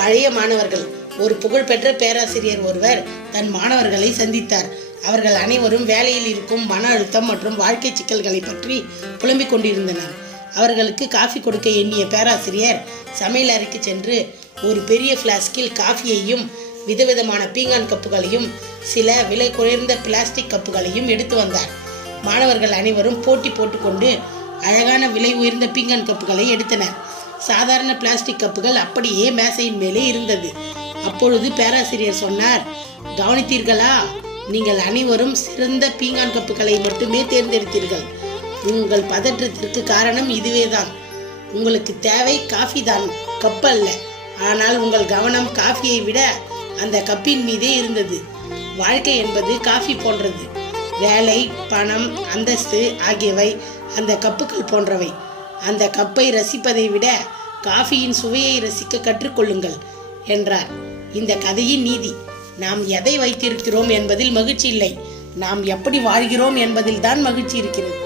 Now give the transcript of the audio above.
பழைய மாணவர்கள். ஒரு புகழ்பெற்ற பேராசிரியர் ஒருவர் தன் மாணவர்களை சந்தித்தார். அவர்கள் அனைவரும் வேலையில் இருக்கும் மன அழுத்தம் மற்றும் வாழ்க்கை சிக்கல்களை பற்றி புலம்பிக் கொண்டிருந்தனர். அவர்களுக்கு காஃபி கொடுக்க எண்ணிய பேராசிரியர் சமையல் அறைக்கு சென்று ஒரு பெரிய ஃப்ளாஸ்கில் காஃபியையும் விதவிதமான பீங்கான் கப்புகளையும் சில விலை குறைந்த பிளாஸ்டிக் கப்புகளையும் எடுத்து வந்தார். மாணவர்கள் அனைவரும் போட்டி போட்டுக்கொண்டு அழகான விலை உயர்ந்த பீங்கான் கப்புகளை எடுத்தனர். சாதாரண பிளாஸ்டிக் கப்புகள் அப்படியே மேசையின் மேலே இருந்தது. அப்பொழுது பேராசிரியர் சொன்னார், கவனித்தீர்களா? நீங்கள் அனைவரும் சிறந்த பீங்கான் கப்புகளை மட்டுமே தேர்ந்தெடுத்தீர்கள். உங்கள் பதற்றத்திற்கு காரணம் இதுவேதான். உங்களுக்கு தேவை காஃபி தான், கப் அல்ல. ஆனால் உங்கள் கவனம் காஃபியை விட அந்த கப்பின் மீதே இருந்தது. வாழ்க்கை என்பது காஃபி போன்றது. வேலை, பணம், அந்தஸ்து ஆகியவை அந்த கப்புகள் போன்றவை. அந்த கப்பை ரசிப்பதை விட காஃபியின் சுவையை ரசிக்க கற்றுக்கொள்ளுங்கள் என்றார். இந்த கதையின் நீதி, நாம் எதை வைத்திருக்கிறோம் என்பதில் மகிழ்ச்சி இல்லை, நாம் எப்படி வாழ்கிறோம் என்பதில் தான் மகிழ்ச்சி இருக்கிறது.